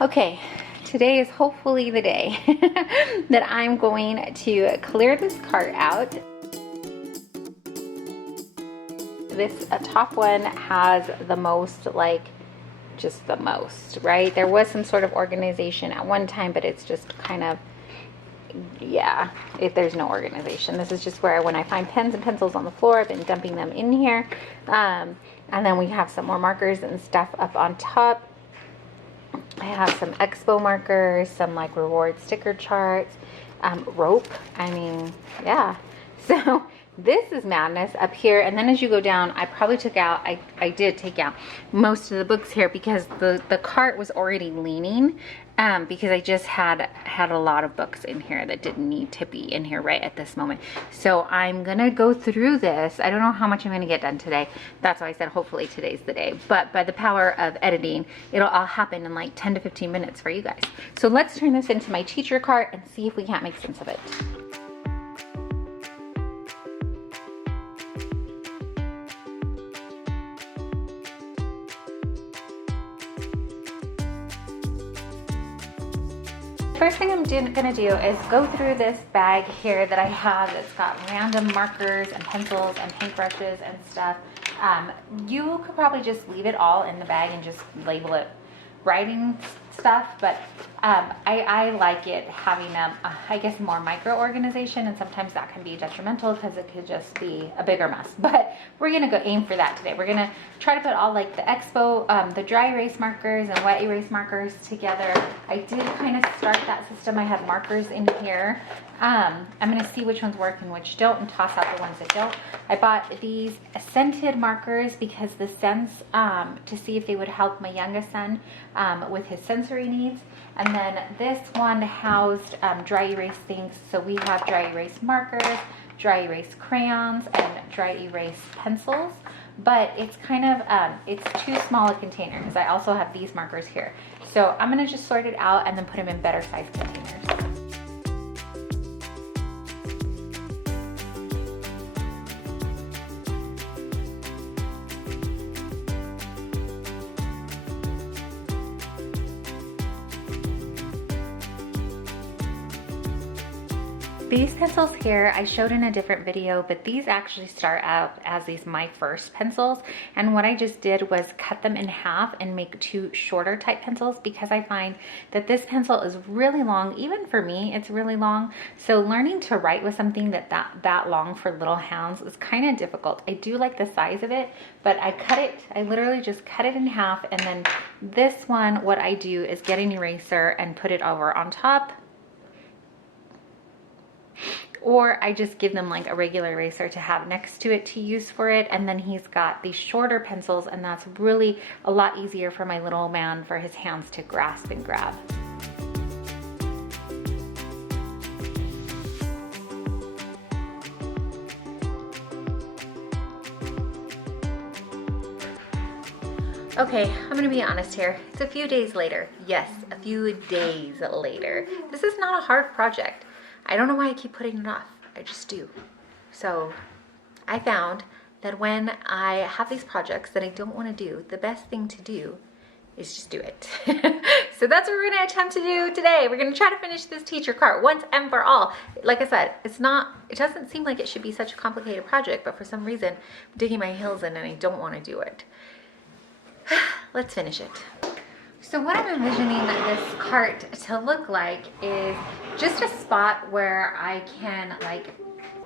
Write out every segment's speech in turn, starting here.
Okay, today is hopefully the day that I'm going to clear this cart out. This top one has the most, like, just the most, right? There was some sort of organization at one time, but it's just kind of, yeah, there's no organization. This is just where when I find pens and pencils on the floor, I've been dumping them in here. And then we have some more markers and stuff up on top. I have some expo markers, some like reward sticker charts, rope. I mean, yeah. So this is madness up here. And then as you go down, I probably took out, I did take out most of the books here because the cart was already leaning, because I just had a lot of books in here that didn't need to be in here right at this moment. So I'm gonna go through this. I don't know how much I'm gonna get done today. That's why I said hopefully today's the day. But by the power of editing, it'll all happen in like 10 to 15 minutes for you guys. So let's turn this into my teacher cart and see if we can't make sense of it. First thing I'm gonna do is go through this bag here that I have that's got random markers and pencils and paintbrushes and stuff. You could probably just leave it all in the bag and just label it writing stuff, but I like it having I guess more micro organization, and sometimes that can be detrimental because it could just be a bigger mess. But we're gonna go aim for that today. We're gonna try to put all like the expo, the dry erase markers and wet erase markers together. I did kind of start that system. I have markers in here. I'm gonna see which ones work and which don't and toss out the ones that don't. I bought these scented markers because the scents, to see if they would help my youngest son with his sensory needs. And then this one housed dry erase things. So we have dry erase markers, dry erase crayons, and dry erase pencils. But it's kind of, it's too small a container because I also have these markers here. So I'm gonna just sort it out and then put them in better size containers. These pencils here, I showed in a different video, but these actually start out as these My First pencils. And what I just did was cut them in half and make two shorter type pencils because I find that this pencil is really long. Even for me, it's really long. So learning to write with something that long for little hands is kind of difficult. I do like the size of it, but I literally just cut it in half. And then this one, what I do is get an eraser and put it over on top. Or I just give them like a regular eraser to have next to it to use for it. And then he's got these shorter pencils, and that's really a lot easier for my little man, for his hands to grasp and grab. Okay, I'm gonna be honest here. It's a few days later. Yes, a few days later. This is not a hard project. I don't know why I keep putting it off. I just do. So I found that when I have these projects that I don't want to do, the best thing to do is just do it. So that's what we're going to attempt to do today. We're going to try to finish this teacher cart once and for all. Like I said, it doesn't seem like it should be such a complicated project, but for some reason, I'm digging my heels in and I don't want to do it. Let's finish it. So what I'm envisioning this cart to look like is just a spot where I can, like,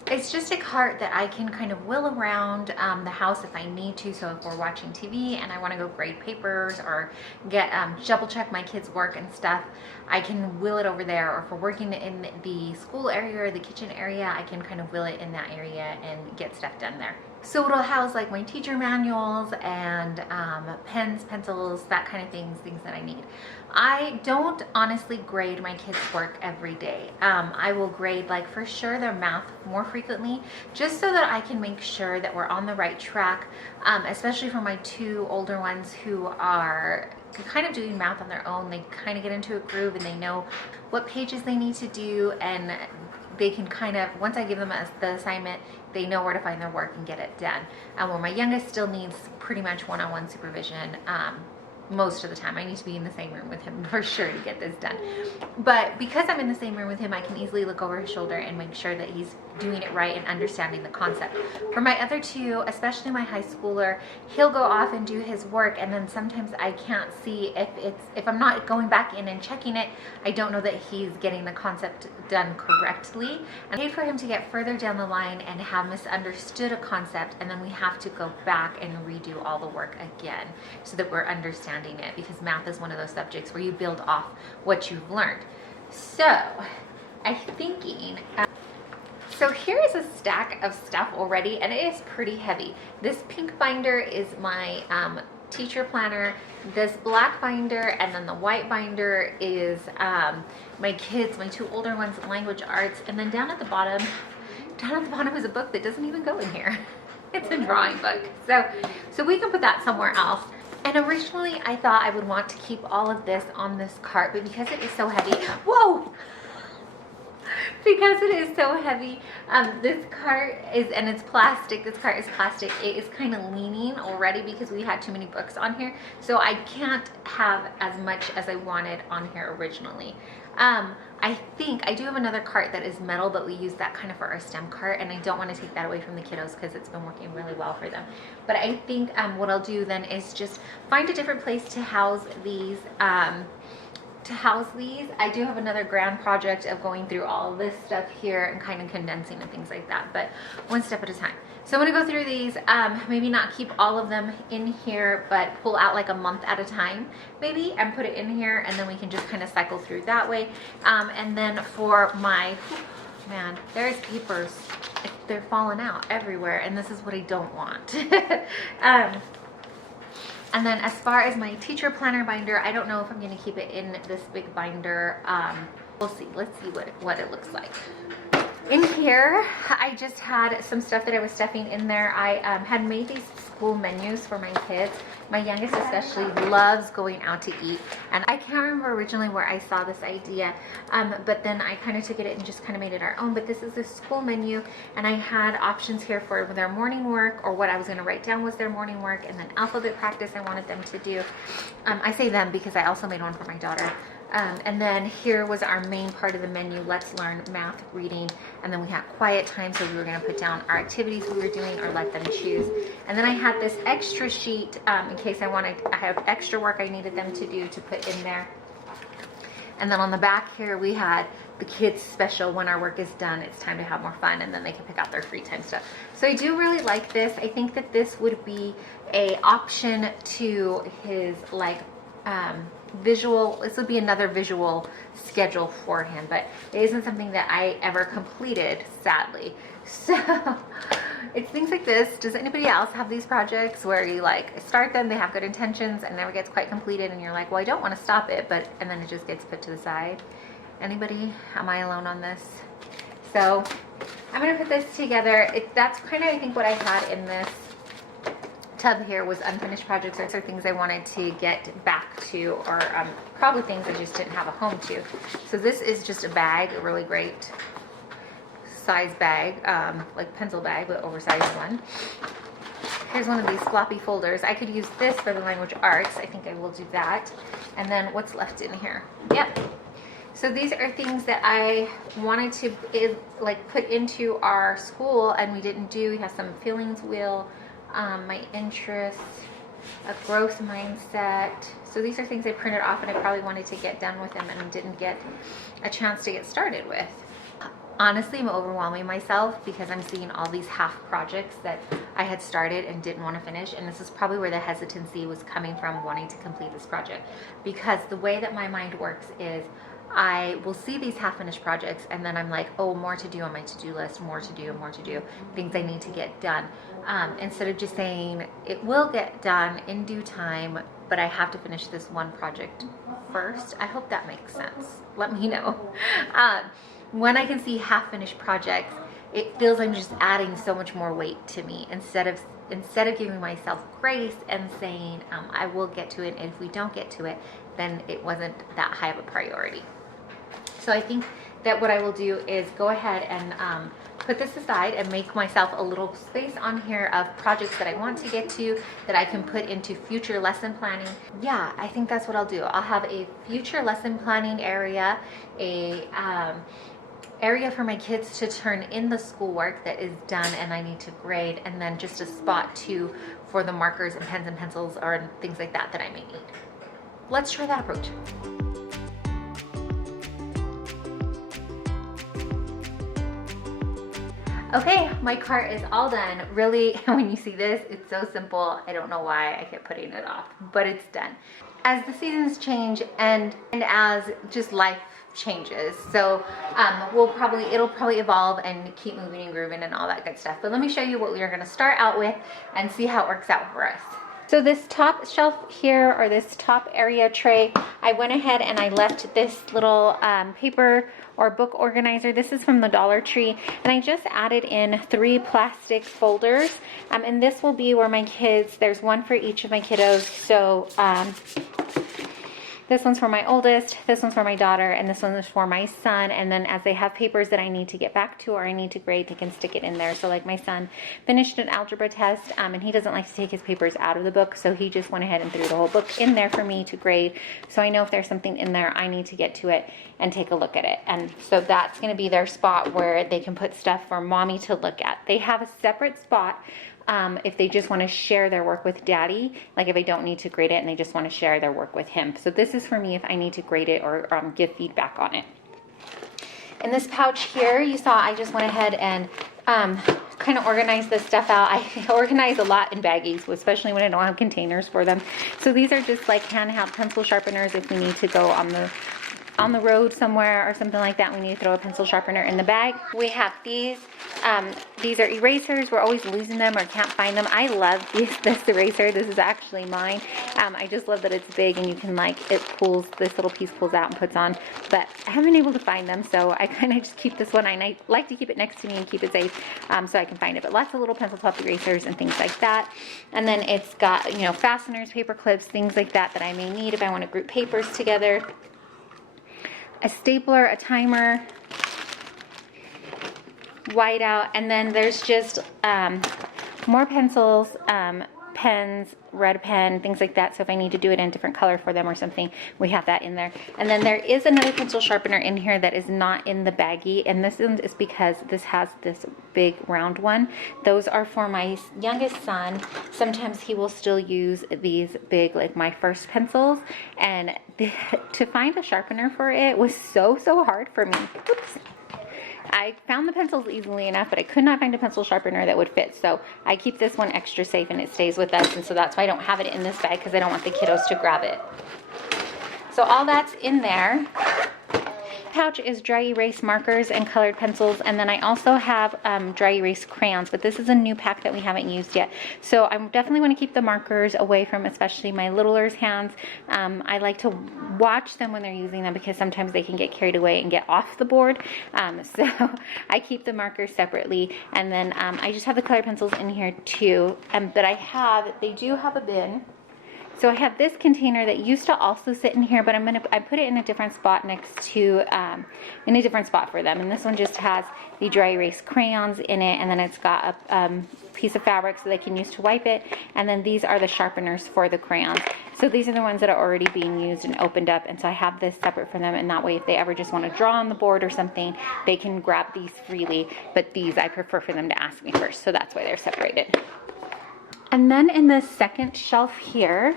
it's just a cart that I can kind of wheel around the house if I need to. So if we're watching TV and I want to go grade papers or get double check my kids' work and stuff, I can wheel it over there. Or if we're working in the school area or the kitchen area, I can kind of wheel it in that area and get stuff done there. So it'll house like my teacher manuals and pens, pencils, that kind of things that I need. I don't honestly grade my kids' work every day. I will grade, like, for sure their math more frequently, just so that I can make sure that we're on the right track, especially for my two older ones who are kind of doing math on their own. They kind of get into a groove and they know what pages they need to do, and they can kind of, once I give them the assignment, they know where to find their work and get it done. Where my youngest still needs pretty much one-on-one supervision. most of the time. I need to be in the same room with him for sure to get this done. But because I'm in the same room with him, I can easily look over his shoulder and make sure that he's doing it right and understanding the concept. For my other two, especially my high schooler, he'll go off and do his work, and then sometimes I can't see if I'm not going back in and checking it, I don't know that he's getting the concept done correctly. And I hate for him to get further down the line and have misunderstood a concept, and then we have to go back and redo all the work again so that we're understanding it, because math is one of those subjects where you build off what you've learned. So I'm thinking, so here is a stack of stuff already, and it is pretty heavy. This pink binder is my teacher planner. This black binder, and then the white binder is my kids, my two older ones, language arts, and then down at the bottom is a book that doesn't even go in here. It's a drawing book. So we can put that somewhere else. And originally I thought I would want to keep all of this on this cart, but because it is so heavy, whoa! Because it is so heavy, this cart is, and it's plastic, this cart is plastic, it is kind of leaning already because we had too many books on here. So I can't have as much as I wanted on here originally. I think I do have another cart that is metal, but we use that kind of for our STEM cart, and I don't want to take that away from the kiddos because it's been working really well for them. But I think what I'll do then is just find a different place to house these. I do have another grand project of going through all of this stuff here and kind of condensing and things like that, but one step at a time. So I'm gonna go through these, maybe not keep all of them in here, but pull out like a month at a time maybe and put it in here, and then we can just kind of cycle through that way. And then for my, man, there's papers, they're falling out everywhere, and this is what I don't want. And then as far as my teacher planner binder, I don't know if I'm going to keep it in this big binder. We'll see. Let's see what it looks like. In here, I just had some stuff that I was stuffing in there. I had made these school menus for my kids. My youngest especially loves going out to eat, and I can't remember originally where I saw this idea, but then I kind of took it and just kind of made it our own. But this is the school menu, and I had options here for their morning work, or what I was going to write down was their morning work, and then alphabet practice I wanted them to do. I say them because I also made one for my daughter. And then here was our main part of the menu, let's learn math, reading, and then we had quiet time, so we were going to put down our activities we were doing or let them choose. And then I had this extra sheet in case I have extra work I needed them to do to put in there. And then on the back here we had the kids special, when our work is done, it's time to have more fun, and then they can pick out their free time stuff. So I do really like this. I think that this would be a option to his like visual, this would be another visual schedule for him, but it isn't something that I ever completed, sadly. So it's things like this. Does anybody else have these projects where you like start them, they have good intentions, and never gets quite completed, and you're like, well, I don't want to stop it, and then it just gets put to the side? Anybody? Am I alone on this? So I'm gonna put this together. That's kind of, I think, what I had in this tub here was unfinished projects, or things I wanted to get back to, or probably things I just didn't have a home to. So this is just a bag, a really great size bag, like pencil bag, but oversized one. Here's one of these floppy folders. I could use this for the language arts. I think I will do that. And then what's left in here? Yep. So these are things that I wanted to like put into our school and we didn't do. We have some feelings wheel, my interests, a growth mindset. So these are things I printed off and I probably wanted to get done with them and didn't get a chance to get started with. Honestly, I'm overwhelming myself because I'm seeing all these half projects that I had started and didn't want to finish, and this is probably where the hesitancy was coming from, wanting to complete this project. Because the way that my mind works is I will see these half-finished projects and then I'm like, oh, more to do on my to-do list, more to do, things I need to get done. Instead of just saying, it will get done in due time, but I have to finish this one project first. I hope that makes sense. Let me know. When I can see half-finished projects, it feels I'm just adding so much more weight to me instead of giving myself grace and saying, I will get to it, and if we don't get to it, then it wasn't that high of a priority. So I think that what I will do is go ahead and put this aside and make myself a little space on here of projects that I want to get to that I can put into future lesson planning. Yeah, I think that's what I'll do. I'll have a future lesson planning area, a area for my kids to turn in the schoolwork that is done and I need to grade, and then just a spot too for the markers and pens and pencils or things like that that I may need. Let's try that approach. Okay, my cart is all done. Really, when you see this, it's so simple. I don't know why I kept putting it off, but it's done. As the seasons change and as just life changes, so it'll probably evolve and keep moving and grooving and all that good stuff. But let me show you what we are going to start out with and see how it works out for us. So this top shelf here, or this top area tray, I went ahead and I left this little paper or book organizer. This is from the Dollar Tree, and I just added in 3 plastic folders, and this will be where my kids, there's one for each of my kiddos. So this one's for my oldest, this one's for my daughter, and this one is for my son. And then as they have papers that I need to get back to or I need to grade, they can stick it in there. So like my son finished an algebra test, and he doesn't like to take his papers out of the book, so he just went ahead and threw the whole book in there for me to grade. So I know if there's something in there, I need to get to it and take a look at it. And so that's going to be their spot where they can put stuff for mommy to look at. They have a separate spot if they just want to share their work with daddy, like if I don't need to grade it and they just want to share their work with him. So this is for me if I need to grade it or give feedback on it. In this pouch here, you saw I just went ahead and kind of organize this stuff out. I organize a lot in baggies, especially when I don't have containers for them. So these are just like handheld pencil sharpeners if we need to go on the road somewhere or something like that. We need to throw a pencil sharpener in the bag. We have these. These are erasers. We're always losing them or can't find them. I love this eraser. This is actually mine. I just love that it's big and you can this little piece pulls out and puts on, but I haven't been able to find them, so I kind of just keep this one, and I like to keep it next to me and keep it safe so I can find it. But lots of little pencil top erasers and things like that. And then it's got, fasteners, paper clips, things like that I may need if I want to group papers together. A stapler, a timer, whiteout, and then there's just more pencils, pens, red pen, things like that. So if I need to do it in a different color for them or something, we have that in there. And then there is another pencil sharpener in here that is not in the baggie, and this one is because this has this big round one. Those are for my youngest son. Sometimes he will still use these big, like my first pencils, and to find a sharpener for it was so hard for me. Oops. I found the pencils easily enough, but I could not find a pencil sharpener that would fit. So I keep this one extra safe and it stays with us. And so that's why I don't have it in this bag, because I don't want the kiddos to grab it. So all that's in there. Pouch is dry erase markers and colored pencils, and then I also have dry erase crayons, but this is a new pack that we haven't used yet. So I definitely want to keep the markers away from especially my littler's hands. I like to watch them when they're using them, because sometimes they can get carried away and get off the board. So I keep the markers separately, and then I just have the colored pencils in here too. But they do have a bin. So I have this container that used to also sit in here, but I put it in a different spot next to, in a different spot for them. And this one just has the dry erase crayons in it, and then it's got a piece of fabric so they can use to wipe it. And then these are the sharpeners for the crayons. So these are the ones that are already being used and opened up, and so I have this separate for them, and that way if they ever just want to draw on the board or something, they can grab these freely. But these I prefer for them to ask me first, so that's why they're separated. And then in the second shelf here,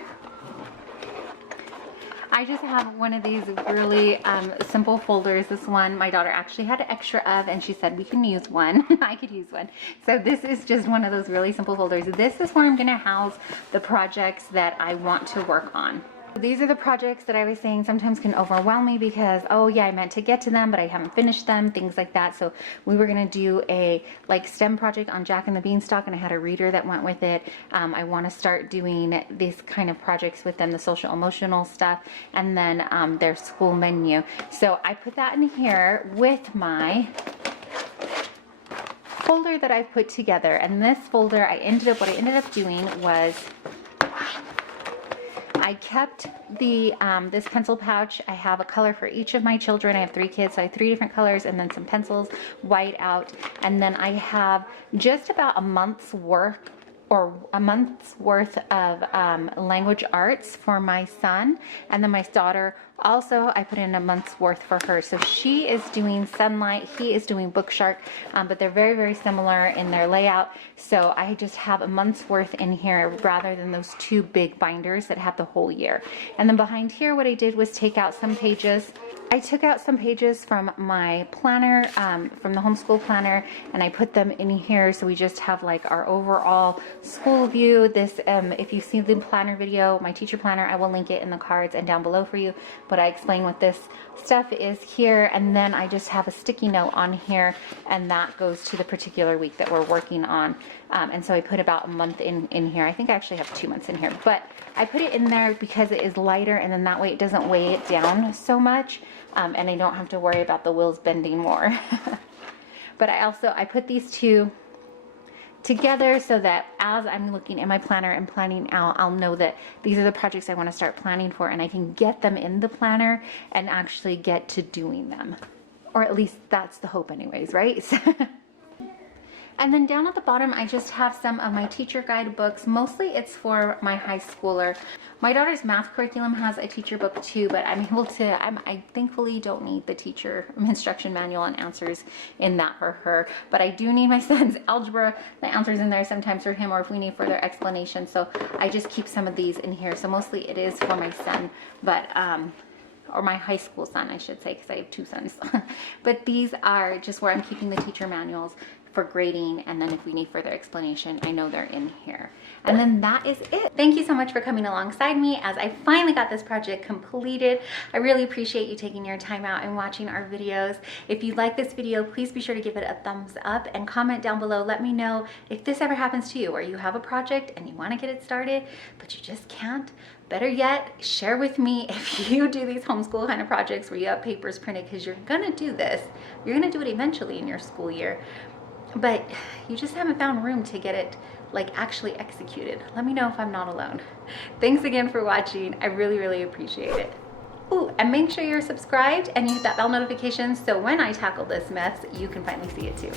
I just have one of these really simple folders. This one my daughter actually had an extra of, and she said we can use one. I could use one. So this is just one of those really simple folders. This is where I'm going to house the projects that I want to work on. These are the projects that I was saying sometimes can overwhelm me because, oh yeah, I meant to get to them, but I haven't finished them, things like that. So we were going to do a STEM project on Jack and the Beanstalk, and I had a reader that went with it. I want to start doing these kind of projects with them, the social emotional stuff, and then their school menu. So I put that in here with my folder that I put together. And this folder, what I ended up doing was I kept the this pencil pouch. I have a color for each of my children. I have 3 kids, so I have 3 different colors, and then some pencils, white out. And then I have just about a month's worth of language arts for my son, and then my daughter also I put in a month's worth for her. So she is doing Sunlight, he is doing Book Shark, but they're very, very similar in their layout. So I just have a month's worth in here rather than those 2 big binders that have the whole year. And then behind here, what I did was take out some pages. I took out some pages from my planner, from the homeschool planner, and I put them in here, so we just have like our overall school view. This, if you've seen the planner video, my teacher planner, I will link it in the cards and down below for you, but I explain what this stuff is here, and then I just have a sticky note on here, and that goes to the particular week that we're working on. And so I put about a month in here. I think I actually have 2 months in here, but I put it in there because it is lighter, and then that way it doesn't weigh it down so much. And I don't have to worry about the wheels bending more. But I put these 2 together so that as I'm looking in my planner and planning out, I'll know that these are the projects I want to start planning for, and I can get them in the planner and actually get to doing them. Or at least that's the hope anyways, right? And then down at the bottom, I just have some of my teacher guide books. Mostly it's for my high schooler. My daughter's math curriculum has a teacher book too, but I'm able to, I thankfully don't need the teacher instruction manual and answers in that for her. But I do need my son's algebra, the answers in there sometimes for him, or if we need further explanation. So I just keep some of these in here. So mostly it is for my son, but or my high school son, I should say, because I have 2 sons. But these are just where I'm keeping the teacher manuals for grading, and then if we need further explanation, I know they're in here. And then that is it. Thank you so much for coming alongside me as I finally got this project completed. I really appreciate you taking your time out and watching our videos. If you like this video, please be sure to give it a thumbs up and comment down below. Let me know if this ever happens to you, where you have a project and you want to get it started, but you just can't. Better yet, share with me if you do these homeschool kind of projects where you have papers printed, because you're gonna do this. You're gonna do it eventually in your school year, but you just haven't found room to get it like actually executed. Let me know if I'm not alone. Thanks again for watching. I really, really appreciate it. Ooh, and make sure you're subscribed and you hit that bell notification so when I tackle this mess, you can finally see it too.